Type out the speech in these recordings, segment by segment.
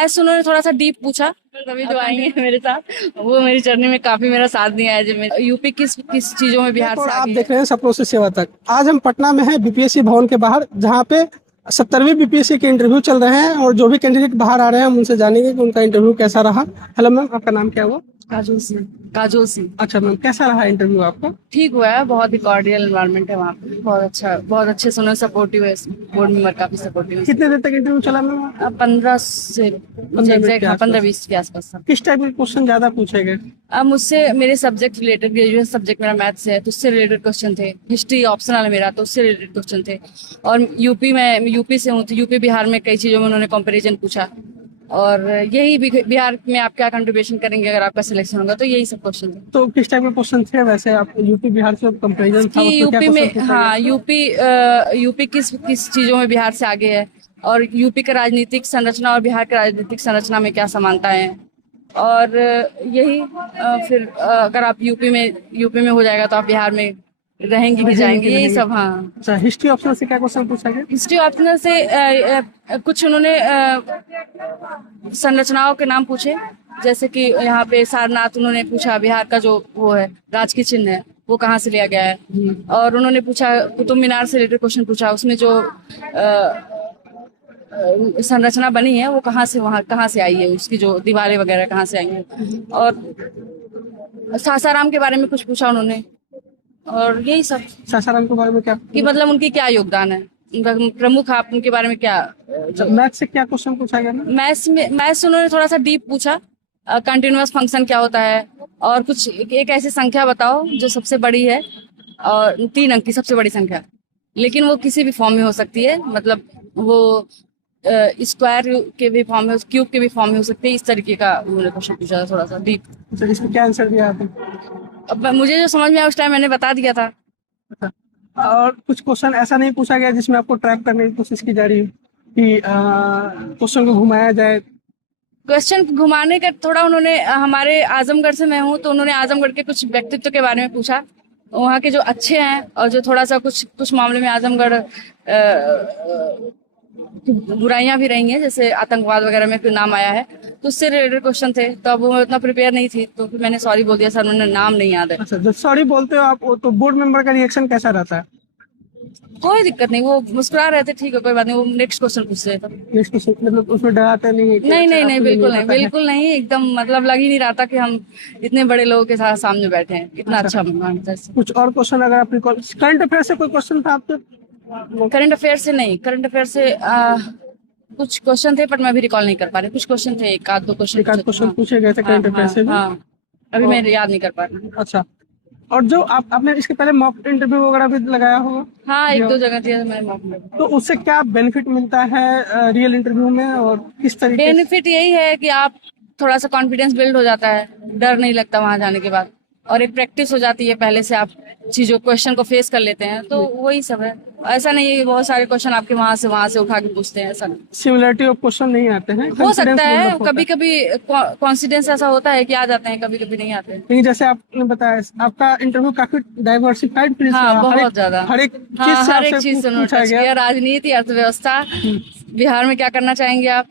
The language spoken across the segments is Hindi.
मैथ्स उन्होंने थोड़ा सा डीप पूछा, कभी जो आएंगे मेरे साथ वो मेरी जर्नी में काफी मेरा साथ दिया है। जब यूपी किस किस चीजों में बिहार से आप आगे देख है। रहे हैं सपनों से सेवा तक। आज हम पटना में हैं बीपीएससी भवन के बाहर, जहाँ पे 70वीं बीपीएससी के इंटरव्यू चल रहे हैं और जो भी कैंडिडेट बाहर आ रहे हैं हम उनसे जानेंगे कि उनका इंटरव्यू कैसा रहा। हेलो मैम, आपका नाम क्या हुआ? काजोल सिंह। काजोल सिंह। अच्छा मैम, कैसा रहा इंटरव्यू आपका? ठीक हुआ है, बहुत ही कॉर्डियल एनवायरनमेंट है वहाँ पे, बहुत अच्छा, बहुत अच्छे से उन्होंने सपोर्टिव है, बोर्ड मेंबर काफी सपोर्टिव है। कितने देर तक इंटरव्यू चला मैम? 15 से 15 मिनट एग्जैक्ट, के हाँ आसपास। 15-20 के आसपास था। किस टाइप के क्वेश्चन ज्यादा पूछे गए? अब मुझसे मेरे सब्जेक्ट रिलेटेड, ग्रेजुएट सब्जेक्ट मेरा मैथ्स है तो उससे रिलेटेड क्वेश्चन थे। हिस्ट्री ऑप्शनल है मेरा तो उससे रिलेटेड क्वेश्चन थे। और यूपी से हूँ तो यूपी बिहार में कई चीज़ों में उन्होंने कंपैरिजन पूछा। और यही बिहार में आप क्या कंट्रीब्यूशन करेंगे अगर आपका सिलेक्शन होगा, तो यही सब क्वेश्चन थे। तो किस टाइप के क्वेश्चन थे वैसे? आप यूपी बिहार से कंपैरिजन था, कि उसमें क्या यूपी क्वेश्चन में, पूछा हाँ गया? यूपी किस किस चीज़ों में बिहार से आगे है, और यूपी का राजनीतिक संरचना और बिहार की राजनीतिक संरचना में क्या समानताएं हैं। और यही फिर अगर आप यूपी में हो जाएगा तो आप बिहार में रहेंगी ही जाएंगे, यही सब। हाँ, अच्छा, हिस्ट्री ऑप्शन से क्या क्वेश्चन पूछा गया? हिस्ट्री ऑप्शनल से कुछ उन्होंने संरचनाओं के नाम पूछे, जैसे कि यहाँ पे सारनाथ उन्होंने पूछा, बिहार का जो वो है राजकीय चिन्ह है वो कहाँ से लिया गया है। और उन्होंने पूछा कुतुब मीनार से रिलेटेड क्वेश्चन पूछा, उसमें जो संरचना बनी है वो कहाँ से आई है, उसकी जो दीवारें वगैरह कहाँ से आई हैं। और सासाराम के बारे में कुछ पूछा उन्होंने, और यही सब सासाराम के बारे में क्या? कि मतलब उनकी क्या योगदान है, उनका प्रमुख, आप उनके बारे में क्या। मैथ से क्या क्वेश्चन पूछा गया? मैथ्स उन्होंने थोड़ा सा डीप पूछा, कंटिन्यूअस फंक्शन क्या होता है, और कुछ एक ऐसी संख्या बताओ जो सबसे बड़ी है और 3 अंक की सबसे बड़ी संख्या, लेकिन वो किसी भी फॉर्म में हो सकती है, मतलब वो स्क्वायर के भी फॉर्म में, क्यूब के भी फॉर्म में हो सकती है। इस तरीके का उन्होंने क्वेश्चन पूछा था थोड़ा सा डीप। अच्छा, इसमें क्या आंसर दिया आपने? अब मुझे जो समझ में आया उस टाइम मैंने बता दिया था। अच्छा, और कुछ क्वेश्चन ऐसा नहीं पूछा गया जिसमें आपको ट्रैप करने की कोशिश की जा रही हो कि क्वेश्चन को घुमाया जाए? क्वेश्चन घुमाने का थोड़ा उन्होंने, हमारे आजमगढ़ से मैं हूँ तो उन्होंने आजमगढ़ के कुछ व्यक्तित्व के बारे में पूछा, वहाँ के जो अच्छे हैं और जो थोड़ा सा कुछ मामले में आजमगढ़ बुराइयां भी रही हैं, जैसे आतंकवाद वगैरह में कोई नाम आया है, तो उससे रिलेटेड क्वेश्चन थे। तो अब वो मैं उतना प्रिपेयर नहीं थी तो फिर मैंने सॉरी बोल दिया, सर उन्होंने नाम नहीं याद है। अच्छा, जब सॉरी बोलते हो आप तो बोर्ड मेंबर का रिएक्शन कैसा रहता है? कोई दिक्कत नहीं, वो मुस्कुरा रहे थे, ठीक है कोई बात नहीं, वो नेक्स्ट क्वेश्चन पूछ रहे थे। नेक्स्ट क्वेश्चन मतलब उसमें डराते नहीं है कि नहीं अच्छा, नहीं नहीं, आपको ये बिल्कुल नहीं, पता है? बिल्कुल नहीं, एकदम मतलब लग ही नहीं रहा था कि हम इतने बड़े लोगों के साथ सामने बैठे हैं, इतना अच्छा मानता है। कुछ और क्वेश्चन अगर आप रिकॉल, करंट अफेयर से कोई क्वेश्चन था आपके? करंट अफेयर से नहीं, करंट अफेयर से कुछ क्वेश्चन थे पर मैं भी रिकॉल नहीं कर पा रही, कुछ क्वेश्चन थे, एक आध दो क्वेश्चन। एक आध क्वेश्चन पूछे गए थे करंट अफेयर से भी? हाँ, अभी मैं याद नहीं कर पा रही। अच्छा, और जो आपने इसके पहले मॉक इंटरव्यू वगैरह भी लगाया होगा? हाँ, 1-2 जगह दिया मैंने मौका। तो उससे क्या बेनिफिट मिलता है रियल इंटरव्यू में, और किस तरीके से? बेनिफिट यही है कि आप थोड़ा सा कॉन्फिडेंस बिल्ड हो जाता है, डर नहीं लगता वहां जाने के बाद, और एक प्रैक्टिस हो जाती है, पहले से आप चीजों क्वेश्चन को फेस कर लेते हैं, तो वही सब है। ऐसा नहीं है कि बहुत सारे क्वेश्चन आपके वहां से उठा के पूछते हैं, ऐसा नहीं। सिमिलरिटी ऑफ क्वेश्चन नहीं आते हैं? हो सकता है Confidence build up होता कभी कभी कॉन्फिडेंस ऐसा होता है कि आ जाते हैं, कभी कभी नहीं आते हैं। लेकिन जैसे आपने बताया आपका इंटरव्यू काफी डाइवर्सिफाइड हाँ, बहुत ज्यादा। हर एक चीज हाँ, से हर एक आपसे चीज से उन्होंने पूछा टच गया। किया, राजनीति, अर्थव्यवस्था, बिहार में क्या करना चाहेंगे आप।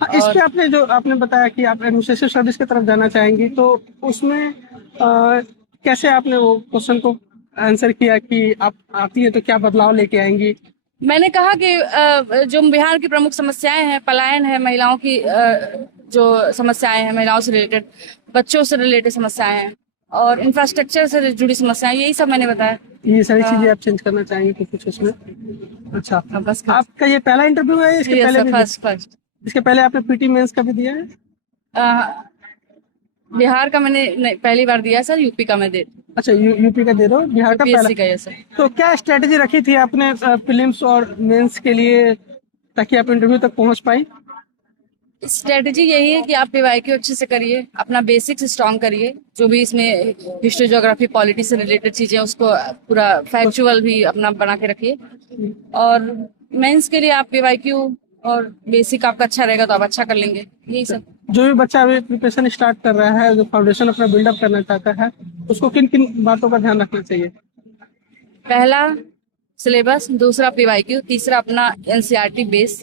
हाँ, इस और पे आपने बताया कि आप एडमिनिस्ट्रेटिव सर्विस की तरफ जाना चाहेंगी, तो उसमें कैसे आपने वो क्वेश्चन को आंसर किया कि आप आती है तो क्या बदलाव लेके आएंगी? मैंने कहा कि जो बिहार की प्रमुख समस्याएं हैं, पलायन है, महिलाओं की जो समस्याएं हैं, महिलाओं से रिलेटेड, बच्चों से रिलेटेड समस्याएं हैं, और इंफ्रास्ट्रक्चर से जुड़ी समस्याएं, यही सब मैंने बताया। ये सारी चीजें आप चेंज करना चाहेंगे तो कुछ उसमें? अच्छा, बस आपका ये पहला इंटरव्यू है? इसके पहले भी? फर्स्ट इसके पहले आपने पीटी मेंस का भी दिया है? बिहार का मैंने नहीं, पहली बार दिया है सर, यूपी का मैं दे, अच्छा, यूपी का दे रहे हो, बिहार का पहला। यूपीएससी का ये सर। तो क्या स्ट्रेटेजी रखी थी आपने प्रीलिम्स और मेंस के लिए ताकि आप इंटरव्यू तक पहुंच पाई? स्ट्रेटेजी यही है कि आप पीवाईक्यू अच्छे से करिए, अपना बेसिक्स स्ट्रॉन्ग करिए, जो भी इसमें हिस्ट्री, ज्योग्राफी, पॉलिटी से रिलेटेड चीजें, उसको पूरा फैक्चुअल भी अपना बना के रखिए। और मेंस के लिए आप पीवाईक्यू और बेसिक आपका अच्छा रहेगा तो आप अच्छा कर लेंगे, यही सब। जो भी बच्चा अभी प्रिपरेशन स्टार्ट कर रहा है, जो फाउंडेशन अपना बिल्डअप करना चाहता है, उसको किन किन बातों का ध्यान रखना चाहिए? पहला सिलेबस, दूसरा पीवाईक्यू, तीसरा अपना एनसीईआरटी बेस,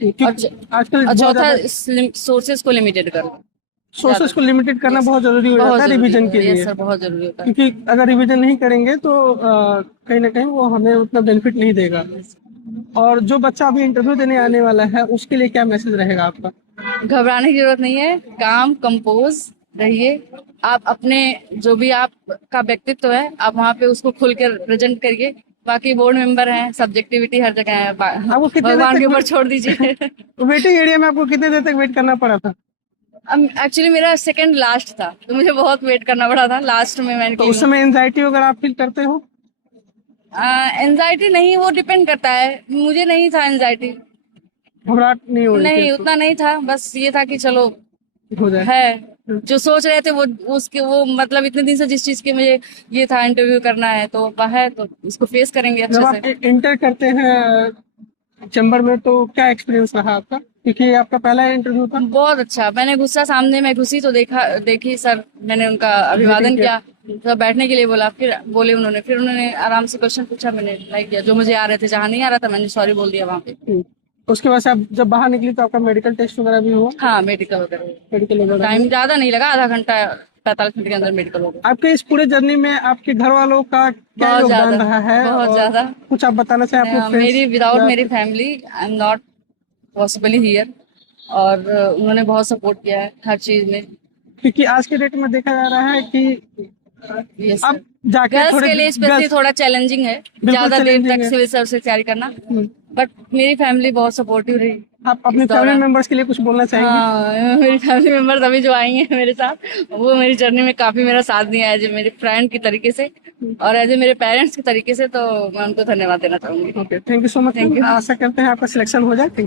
क्योंकि आजकल और बहुत चौथा ज्यादा सोर्सेज को लिमिटेड करो। सोर्सेस को लिमिटेड करना बहुत जरूरी हो बहुत जाता है जरूरी रिवीजन के है, ये लिए, सर बहुत जरूरी होता है। क्योंकि अगर रिवीजन नहीं करेंगे तो कहीं ना कहीं वो हमें उतना बेनिफिट नहीं देगा। और जो बच्चा अभी इंटरव्यू देने आने वाला है उसके लिए क्या मैसेज रहेगा आपका? घबराने की जरूरत नहीं है, काम कंपोज रहिए। आप अपने जो भी आपका व्यक्तित्व है आप वहाँ पे उसको खुल कर प्रेजेंट करिए। बाकी बोर्ड मेंबर हैं, सब्जेक्टिविटी हर जगह है, आपको कितने देर भगवान के ऊपर तक छोड़ दीजिए। वेटिंग एरिया में आपको कितने देर तक वेट करना पड़ा था? एक्चुअली मेरा सेकंड लास्ट था तो मुझे बहुत वेट करना पड़ा था, लास्ट में मैं तो की उस हूँ। समय एंजाइटी वगैरह आप फील करते हो? एनजाइटी नहीं, वो डिपेंड करता है, मुझे नहीं था एनजाइटी। घबराहट नहीं हो रही नहीं थी? उतना नहीं था, बस ये था कि चलो हो जाए। है जो सोच रहे थे वो उसके वो मतलब इतने दिन से जिस चीज के मुझे ये था इंटरव्यू करना है तो है तो इसको फेस करेंगे जब अच्छे आप से। इंटर करते हैं चैम्बर में तो क्या एक्सपीरियंस रहा आपका, क्योंकि ये आपका पहला इंटरव्यू था? बहुत अच्छा, मैंने गुस्सा सामने में घुसी तो देखी सर, मैंने उनका ग्रीटिंग अभिवादन किया। किया, तो बैठने के लिए बोला, फिर बोले उन्होंने, फिर उन्होंने आराम से क्वेश्चन पूछा, मैंने लाइक किया जो मुझे आ रहे थे, जहाँ नहीं आ रहा था मैंने सॉरी बोल दिया वहाँ पे। उसके बाद से आप जब बाहर निकली तो आपका मेडिकल टेस्ट वगैरह भी हुआ? हाँ मेडिकल वगैरह, मेडिकल वगैरह टाइम हुआ। ज्यादा नहीं लगा, आधा घंटा 45 मिनट के अंदर मेडिकल हो गया। आपके इस पूरे जर्नी में आपके घर वालों का क्या बहुत योगदान ज्यादा, रहा है, बहुत और ज्यादा। कुछ आप बताना चाहें अपने फ्रेंड्स? मेरी विदाउट मेरी family I am not possibly here. और उन्होंने बहुत सपोर्ट किया है हर चीज में। क्योंकि आज के डेट में देखा जा रहा है कि यस अब सर, जाके गर्ल्स थोड़े के लिए स्पेशली गर्ल्स थोड़ा चैलेंजिंग है, ज्यादा देर चैलेंजिंग तक है। सिविल सर्विस की तैयारी करना, बट मेरी फैमिली बहुत सपोर्टिव रही आप अपने इस फैमिली दौरान। मेंबर्स के लिए कुछ बोलना चाहेंगे? हाँ मेरी फैमिली मेंबर्स अभी जो आई हैं मेरे साथ, वो मेरी जर्नी में काफी मेरा साथ दिया एज ए मेरी फ्रेंड की तरीके से और एज ए मेरे पेरेंट्स की तरीके से, तो मैं उनको धन्यवाद देना चाहूंगी। Okay, thank you so much. Thank you. आशा करते हैं आपका सिलेक्शन हो जाए। Thank you.